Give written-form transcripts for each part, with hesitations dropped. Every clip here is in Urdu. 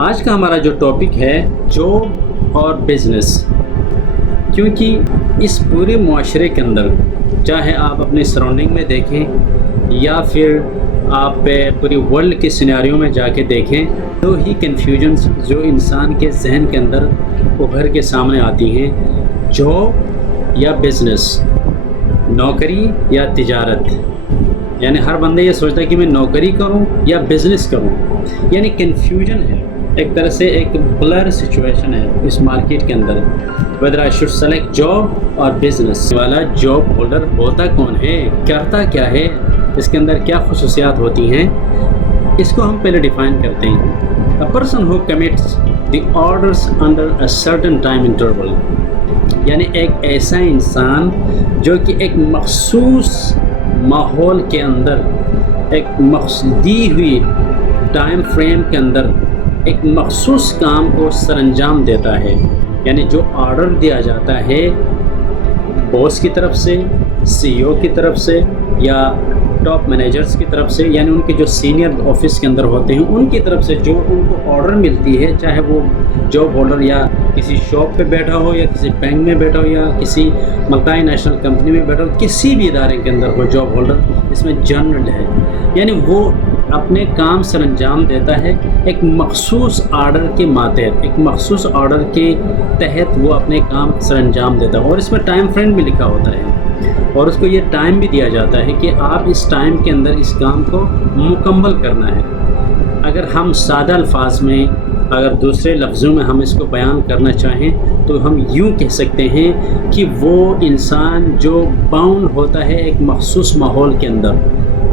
آج کا ہمارا جو ٹاپک ہے جاب اور بزنس، کیونکہ اس پورے معاشرے کے اندر چاہے آپ اپنے سراؤنڈنگ میں دیکھیں یا پھر آپ پوری ورلڈ کے سیناریوں میں جا کے دیکھیں، تو ہی کنفیوژنس جو انسان کے ذہن کے اندر ابھر کے سامنے آتی ہیں، جاب یا بزنس، نوکری یا تجارت۔ یعنی ہر بندہ یہ سوچتا ہے کہ میں نوکری کروں یا بزنس کروں، یعنی کنفیوژن ہے، ایک طرح سے ایک بلر سچویشن ہے اس مارکیٹ کے اندر، whether I should select job اور بزنس والا جاب ہولڈر ہوتا کون ہے، کرتا کیا ہے، اس کے اندر کیا خصوصیات ہوتی ہیں، اس کو ہم پہلے ڈیفائن کرتے ہیں۔ A person who commits the orders under a certain time interval، یعنی ایک ایسا انسان جو کہ ایک مخصوص ماحول کے اندر ایک دی ہوئی ٹائم فریم کے اندر ایک مخصوص کام کو سر انجام دیتا ہے، یعنی جو آرڈر دیا جاتا ہے باس کی طرف سے، سی او کی طرف سے یا ٹاپ مینیجرز کی طرف سے، یعنی ان کے جو سینئر آفس کے اندر ہوتے ہیں ان کی طرف سے جو ان کو آرڈر ملتی ہے، چاہے وہ جاب ہولڈر یا کسی شاپ پہ بیٹھا ہو یا کسی بینک میں بیٹھا ہو یا کسی ملٹی نیشنل کمپنی میں بیٹھا ہو، کسی بھی ادارے کے اندر ہو جاب ہولڈر، اس میں جنرل ہے، یعنی وہ اپنے کام سر انجام دیتا ہے ایک مخصوص آرڈر کے ماتحت، ایک مخصوص آرڈر کے تحت وہ اپنے کام سر انجام دیتا ہے، اور اس میں ٹائم فریم بھی لکھا ہوتا ہے اور اس کو یہ ٹائم بھی دیا جاتا ہے کہ آپ اس ٹائم کے اندر اس کام کو مکمل کرنا ہے۔ اگر ہم سادہ الفاظ میں، اگر دوسرے لفظوں میں ہم اس کو بیان کرنا چاہیں تو ہم یوں کہہ سکتے ہیں کہ وہ انسان جو باؤنڈ ہوتا ہے ایک مخصوص ماحول کے اندر،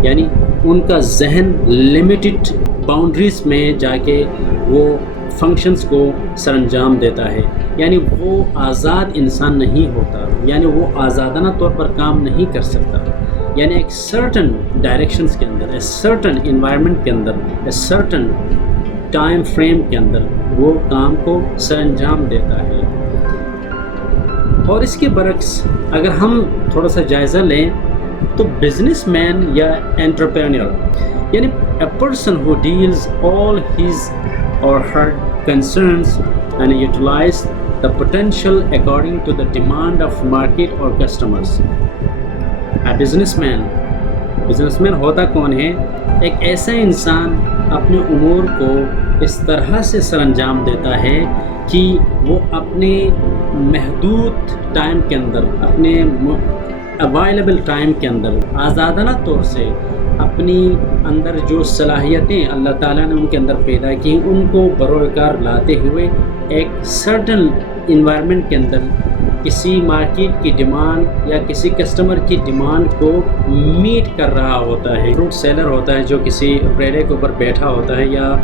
یعنی ان کا ذہن لمیٹڈ باؤنڈریز میں جا کے وہ فنکشنز کو سر انجام دیتا ہے، یعنی وہ آزاد انسان نہیں ہوتا، یعنی وہ آزادانہ طور پر کام نہیں کر سکتا، یعنی ایک سرٹن ڈائریکشنز کے اندر، ایک سرٹن انوائرمنٹ کے اندر، ایک سرٹن ٹائم فریم کے اندر وہ کام کو سر انجام دیتا ہے۔ اور اس کے برعکس اگر ہم تھوڑا سا جائزہ لیں تو بزنس مین یا انٹرپرینور، یعنی a person who deals all his or her concerns and utilize the potential according to the demand of market or customers۔ a businessman ہوتا کون ہے؟ ایک ایسا انسان اپنے امور کو اس طرح سے سر انجام دیتا ہے کہ وہ اپنے محدود ٹائم کے اندر، اپنے اویلیبل ٹائم کے اندر آزادانہ طور سے اپنی اندر جو صلاحیتیں اللہ تعالیٰ نے ان کے اندر پیدا کی ان کو بروکار لاتے ہوئے ایک سرٹن انوائرمنٹ کے اندر کسی مارکیٹ کی ڈیمانڈ یا کسی کسٹمر کی ڈیمانڈ کو میٹ کر رہا ہوتا ہے۔ فروٹ سیلر ہوتا ہے جو کسی ریڑے کے اوپر بیٹھا ہوتا ہے، یا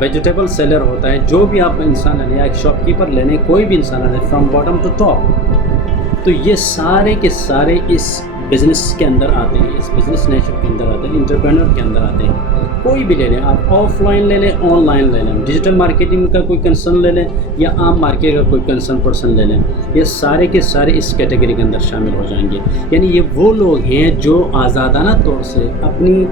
ویجیٹیبل سیلر ہوتا ہے، جو بھی آپ انسان لیں یا ایک شاپ کیپر لیں، کوئی بھی انسان لیں فرام باٹم ٹو ٹاپ، تو یہ سارے کے سارے اس بزنس کے اندر آتے ہیں، اس بزنس نیچر کے اندر آتے ہیں، انٹرپرینور کے اندر آتے ہیں۔ کوئی بھی لے لیں آپ، آف لائن لے لیں، آن لائن لے لیں، ڈیجیٹل مارکیٹنگ کا کوئی کنسرن لے لیں یا عام مارکیٹ کا کوئی کنسرن پرسن لے لیں، یہ سارے کے سارے اس کیٹیگری کے اندر شامل ہو جائیں گے۔ یعنی یہ وہ لوگ ہیں جو آزادانہ طور سے اپنی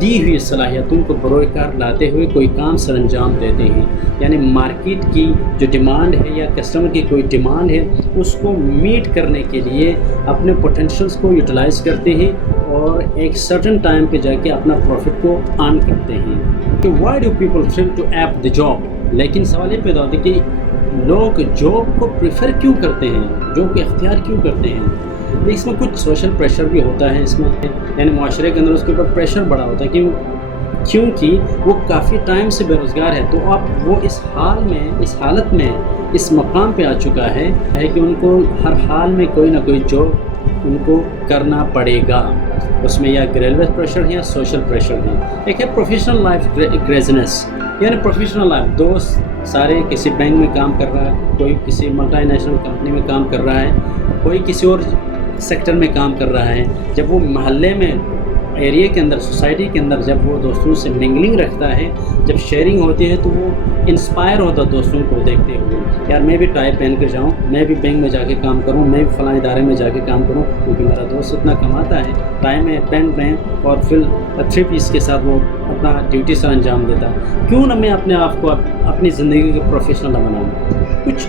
دی ہوئی صلاحیتوں کو بروئے کار لاتے ہوئے کوئی کام سر انجام دیتے ہیں، یعنی مارکیٹ کی جو ڈیمانڈ ہے یا کسٹمر کی کوئی ڈیمانڈ ہے اس کو میٹ کرنے کے لیے اپنے پوٹینشلز کو یوٹیلائز کرتے ہیں اور ایک سرٹن ٹائم پہ جا کے اپنا پروفٹ کو ارن کرتے ہیں۔ کہ why do people think to app the job, لیکن سوال یہ پیدا ہوتا ہے کہ لوگ جاب کو پریفر کیوں کرتے ہیں، جاب کو اختیار کیوں کرتے ہیں؟ اس میں کچھ سوشل پریشر بھی ہوتا ہے، اس میں یعنی معاشرے کے اندر اس کے اوپر پریشر بڑا ہوتا ہے کیونکہ وہ کافی ٹائم سے بے روزگار ہے، تو اب وہ اس حالت میں اس مقام پہ آ چکا ہے کہ ان کو ہر حال میں کوئی نہ کوئی جاب ان کو کرنا پڑے گا، اس میں یا ریلوے پریشر ہے یا سوشل پریشر ہے۔ ایک ہے پروفیشنل لائف کریزنس، یعنی پروفیشنل لائف، دوست سارے کسی بینک میں کام کر رہا ہے، کوئی کسی ملٹی نیشنل کمپنی میں کام کر رہا ہے، کوئی کسی اور سیکٹر میں کام کر رہا ہے، جب وہ محلے میں ایریا کے اندر، سوسائٹی کے اندر جب وہ دوستوں سے منگلنگ رکھتا ہے، جب شیئرنگ ہوتی ہے، تو وہ انسپائر ہوتا ہے دوستوں کو دیکھتے ہوئے، یار میں بھی ٹائی پہن کر جاؤں، میں بھی بینک میں جا کے کام کروں، میں بھی فلاں ادارے میں جا کے کام کروں، کیونکہ میرا دوست اتنا کماتا ہے، ٹائی میں پینٹ میں اور پھر 3 پیس کے ساتھ وہ اپنا ڈیوٹی سر انجام دیتا ہے، کیوں نہ میں اپنے آپ کو اپنی زندگی کے پروفیشنل نہ بناؤں۔ کچھ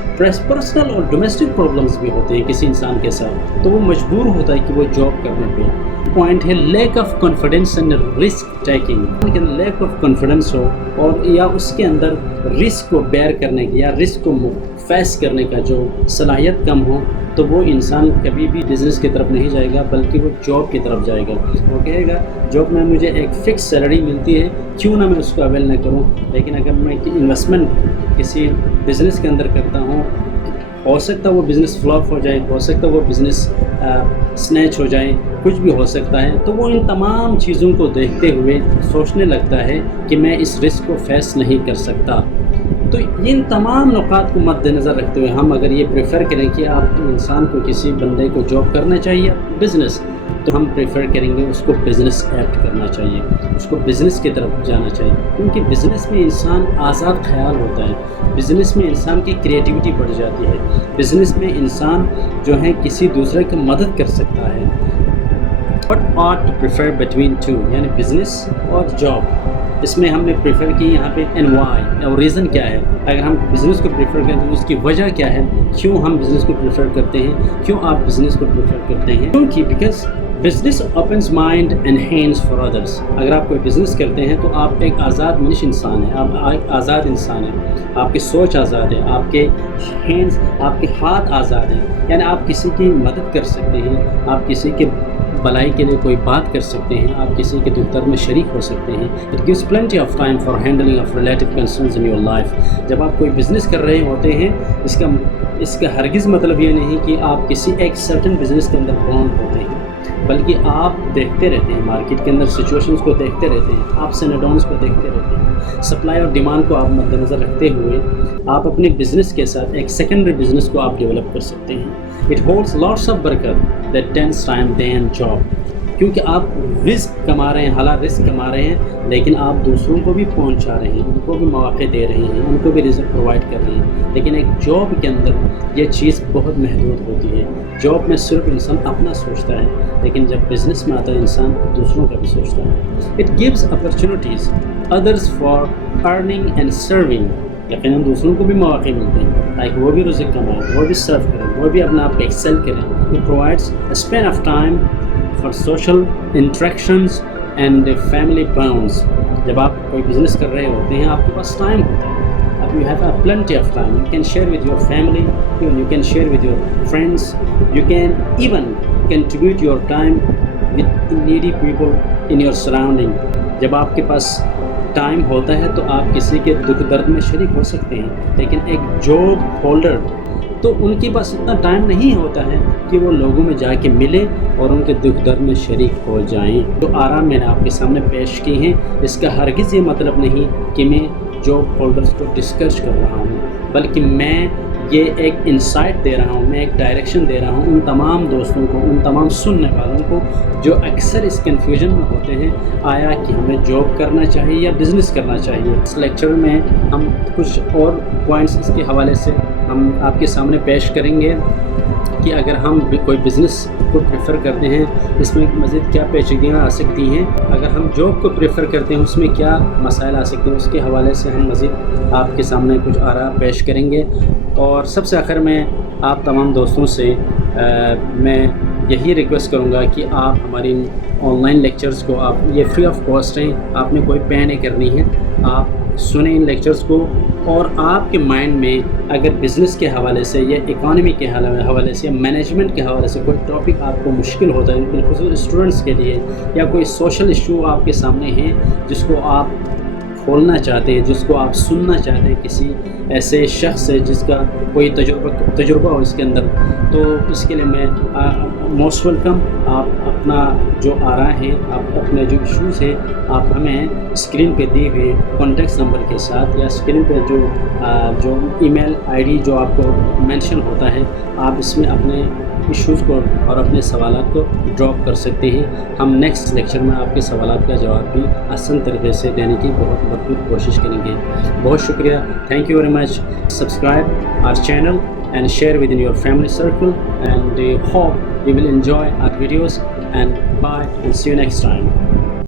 پرسنل اور ڈومیسٹک پرابلمس بھی ہوتے ہیں کسی انسان کے ساتھ، تو وہ مجبور ہوتا ہے کہ وہ جاب کرنے پہ۔ پوائنٹ ہے lack of confidence and risk taking, lack of confidence ہو اور یا اس کے اندر رسک کو بیئر کرنے کی یا رسک کو فیس کرنے کا جو صلاحیت کم ہو، تو وہ انسان کبھی بھی بزنس کی طرف نہیں جائے گا، بلکہ وہ جاب کی طرف جائے گا۔ وہ کہے گا جاب میں مجھے ایک فکس سیلری ملتی ہے، کیوں نہ میں اس کو اویل نہ کروں۔ لیکن اگر میں انویسٹمنٹ کسی بزنس کے اندر کرتا ہوں، ہو سکتا ہے وہ بزنس فلاپ ہو جائے، ہو سکتا ہے وہ بزنس سنیچ ہو جائے، کچھ بھی ہو سکتا ہے، تو وہ ان تمام چیزوں کو دیکھتے ہوئے سوچنے لگتا ہے کہ میں اس رسک کو فیس نہیں کر سکتا۔ تو ان تمام نکات کو مد نظر رکھتے ہوئے ہم اگر یہ پریفر کریں کہ آپ انسان کو، کسی بندے کو جاب کرنا چاہیے بزنس، تو ہم پریفر کریں گے اس کو بزنس ایکٹ کرنا چاہیے، اس کو بزنس کی طرف جانا چاہیے، کیونکہ بزنس میں انسان آزاد خیال ہوتا ہے، بزنس میں انسان کی کریٹیوٹی بڑھ جاتی ہے، بزنس میں انسان جو ہے کسی دوسرے کی مدد کر سکتا ہے۔ What ought to prefer between two، یعنی بزنس اور جاب، اس میں ہم نے پریفر کی یہاں پہ and why، اور ریزن کیا ہے۔ اگر ہم بزنس کو پریفر کریں تو اس کی وجہ کیا ہے، کیوں ہم بزنس کو پریفر کرتے ہیں، کیوں آپ بزنس کو پریفر کرتے ہیں، کیونکہ because business opens mind and hands for others. اگر آپ کوئی بزنس کرتے ہیں تو آپ ایک آزاد منش انسان ہیں، آپ ایک آزاد انسان ہیں، آپ کی سوچ آزاد ہے، آپ کے ہینڈس، آپ کے ہاتھ آزاد ہیں، یعنی آپ کسی کی مدد کر سکتے ہیں، آپ کسی کے بلائی کے لیے کوئی بات کر سکتے ہیں، آپ کسی کے دکھ درد میں شریک ہو سکتے ہیں۔ It gives plenty of time for handling of relative concerns in your life۔ جب آپ کوئی بزنس کر رہے ہوتے ہیں، اس کا ہرگز مطلب یہ نہیں کہ آپ کسی ایک سرٹن بزنس کے اندر بانڈ ہوتے ہیں، بلکہ آپ دیکھتے رہتے ہیں، مارکیٹ کے اندر سچویشنز کو دیکھتے رہتے ہیں، آپ اپس اینڈ ڈاؤنس کو دیکھتے رہتے ہیں، سپلائی اور ڈیمانڈ کو آپ مد نظر رکھتے ہوئے آپ اپنے بزنس کے ساتھ ایک سیکنڈری بزنس کو آپ ڈیولپ کر سکتے ہیں۔ It holds lots of برکت that 10 times than job، کیونکہ آپ رزق کما رہے ہیں، حلال رزق کما رہے ہیں، لیکن آپ دوسروں کو بھی پہنچا رہے ہیں، ان کو بھی مواقع دے رہے ہیں، ان کو بھی رزق پرووائڈ کر رہے ہیں۔ لیکن ایک جاب کے اندر یہ چیز بہت محدود ہوتی ہے، جاب میں صرف انسان اپنا سوچتا ہے، لیکن جب بزنس میں آتا ہے انسان دوسروں کا بھی سوچتا ہے۔ It gives opportunities others for earning and serving، یقیناً دوسروں کو بھی مواقع ملتے ہیں تاکہ وہ بھی رزق کمائیں، وہ بھی سرو کریں، وہ بھی اپنا آپ ایکسل کریں۔ It provides a span of time for social interactions and family bonds۔ جب آپ کوئی بزنس کر رہے ہوتے ہیں، آپ کے پاس ٹائم ہوتا ہے، اب you have a plenty of time، you can share with your family، you can share with your friends، you can even contribute your time with needy people in your surrounding۔ جب آپ کے پاس ٹائم ہوتا ہے تو آپ کسی کے دکھ درد میں شریک ہو سکتے ہیں، لیکن ایک جاب ہولڈر تو ان کے پاس اتنا ٹائم نہیں ہوتا ہے کہ وہ لوگوں میں جا کے ملے اور ان کے دکھ درد میں شریک ہو جائیں۔ جو آرام میں نے آپ کے سامنے پیش کی ہیں، اس کا ہرگز یہ مطلب نہیں کہ میں جاب ہولڈرز کو ڈسکریج کر رہا ہوں، بلکہ میں یہ ایک انسائٹ دے رہا ہوں، میں ایک ڈائریکشن دے رہا ہوں ان تمام دوستوں کو، ان تمام سننے والوں کو جو اکثر اس کنفیوژن میں ہوتے ہیں، آیا کہ ہمیں جاب کرنا چاہیے یا بزنس کرنا چاہیے۔ اس لیکچر میں ہم کچھ اور پوائنٹس اس کے حوالے سے ہم آپ کے سامنے پیش کریں گے کہ اگر ہم کوئی بزنس کو پریفر کرتے ہیں اس میں مزید کیا پیچیدگیاں آ سکتی ہیں، اگر ہم جاب کو پریفر کرتے ہیں اس میں کیا مسائل آ سکتے ہیں، اس کے حوالے سے ہم مزید آپ کے سامنے کچھ آراء پیش کریں گے۔ اور سب سے آخر میں آپ تمام دوستوں سے میں یہی ریکویسٹ کروں گا کہ آپ ہماری آن لائن لیکچرز کو، آپ یہ فری آف کاسٹ ہیں، آپ نے کوئی پے نہیں کرنی ہے، آپ سنیں ان لیکچرز کو، اور آپ کے مائنڈ میں اگر بزنس کے حوالے سے یا اکانومی کے حوالے سے یا مینجمنٹ کے حوالے سے کوئی ٹاپک آپ کو مشکل ہوتا ہے، بالخصوص اسٹوڈنٹس کے لیے، یا کوئی سوشل ایشو آپ کے سامنے ہیں جس کو آپ کھولنا چاہتے ہیں، جس کو آپ سننا چاہتے ہیں کسی ایسے شخص سے جس کا کوئی تجربہ ہو اس کے اندر، تو اس کے لیے میں موسٹ ویلکم۔ آپ اپنا جو آراء ہیں، آپ اپنے جو ایشوز ہیں، آپ ہمیں اسکرین پہ دیے ہوئے کانٹیکٹ نمبر کے ساتھ یا اسکرین پہ جو ای میل آئی ڈی جو آپ کو مینشن ہوتا ہے، آپ اس میں اپنے ایشوز کو اور اپنے سوالات کو ڈراپ کر سکتے ہیں. ہم نیکسٹ لیکچر میں آپ کے سوالات کا جواب بھی آسان طریقے سے دینے کی بہت بھرپور کوشش کریں گے. بہت شکریہ. Thank you very much. Subscribe our channel and share within your family circle, and hope you will enjoy our videos, and bye and see you next time.